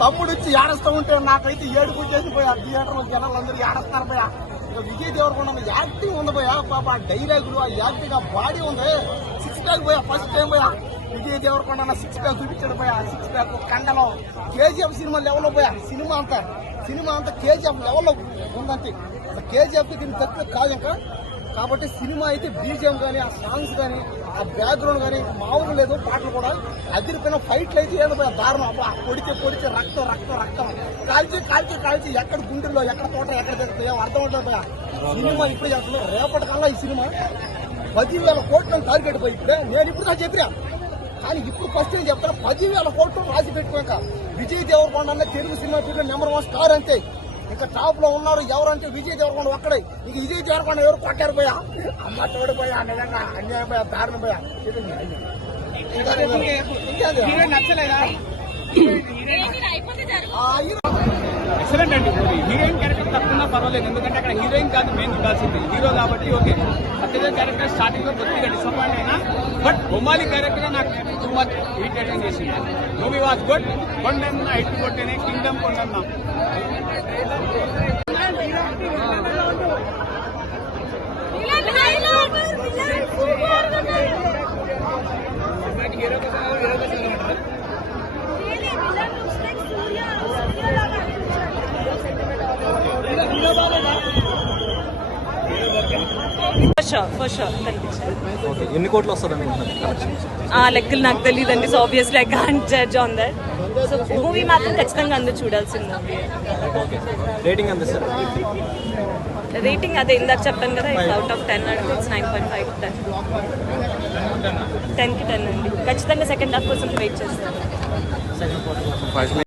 తమ్ముడు వచ్చి ఏడుస్తూ ఉంటే నాకైతే ఏడుపు చేసిపోయా పోయా. థియేటర్లో జనాలు అందరూ పోయా ఇక విజయ్ దేవరకొండ యాక్టింగ్ ఉంది పోయా పాప ఆ డైలాగులు ఆ యాక్టింగ్ ఆ బాడీ ఉంది. సిక్స్ ప్యాక్ పోయా ఫస్ట్ టైం పోయా విజయ్ దేవరకొండ సిక్స్ ప్యాక్ చూపించాడు పోయా సిక్స్ ప్యాక్ కండలో. కేజీఎఫ్ సినిమా లెవెల్లో పోయా సినిమా అంతా సినిమా అంతా కేజీఎఫ్ లెవెల్లో ఉందంటే కేజీఎఫ్ దీని తక్కువ కాదు ఇంకా. కాబట్టి సినిమా అయితే బీజిఎం కానీ ఆ సాంగ్స్ కానీ ఆ బ్యాక్గ్రౌండ్ కానీ మామూలు లేదు పాటలు కూడా అదిరిపోయిన ఫైట్లు అయితే ఏదో పోయి దారుణం. అబ్బా పొడితే పొడితే రక్తం రక్తం రక్తం. కాల్చి కాల్చి కాల్చి ఎక్కడ గుండెల్లో ఎక్కడ తోట ఎక్కడ తెగుతాయో అర్థం అవుతుంది సినిమా ఇప్పుడు చేస్తున్నాం. రేపటి కల్లా ఈ సినిమా పదివేల కోట్లను టార్గెట్ పోయి ఇప్పుడే. నేను ఇప్పుడు నాకు చెప్పినా. కానీ ఇప్పుడు ఫస్ట్ నేను చెప్తాను పదివేల కోట్లు రాసి పెట్టుకోక విజయ్ దేవరకొండ అన్న Telugu cinema field number one star అంతే. ఇంకా టాప్లో ఉన్నారు. ఎవరంటే విజయ్ దేవరకొండ ఒక్కడే. ఇక విజయ్ దేవరకొండ ఎవరు కొట్టారు పోయా? అమ్మ తోడు పోయా నిజంగా అన్యాయం పోయా దారుణం పోయా? నచ్చలేదా? ఎక్సలెంట్ అండి మూవీ హీరోయిన్ క్యారెక్టర్ తక్కువ పర్వాలేదు ఎందుకంటే అక్కడ హీరోయిన్ కాదు మెయిన్ ఉండాల్సింది హీరో కాబట్టి ఓకే సత్యదేవ్ క్యారెక్టర్ స్టార్టింగ్ లో కొద్దిగా డిసప్పాయింట్ అయినా బట్ బొమ్మాలి క్యారెక్టర్ నాకు టూ మచ్ ఇరిటేటింగ్ చేసింది movie was good Kondanna hit కొట్టేనే Kingdom Kondanna sure for sure కనిపించారు ఓకే ఎన్ని కోట్లు వస్తుంది అనుకుంటున్నారు? కలెక్షన్స్ ఆ లెక్కలు నాకు తెలియదండి so obviously I can't judge on that so movie మాత్రం ఖచ్చితంగా అందరూ ఓకే రేటింగ్ ఎంత సార్? రేటింగ్ అదే ఇందాక చెప్పాను కదా ఇట్స్ అవుట్ ఆఫ్ టెన్ అంటే it's nine point five ten టెన్కి టెన్ అండి. ఖచ్చితంగా సెకండ్ హాఫ్ కోసం వెయిట్ చేస్తాను. ఫస్ట్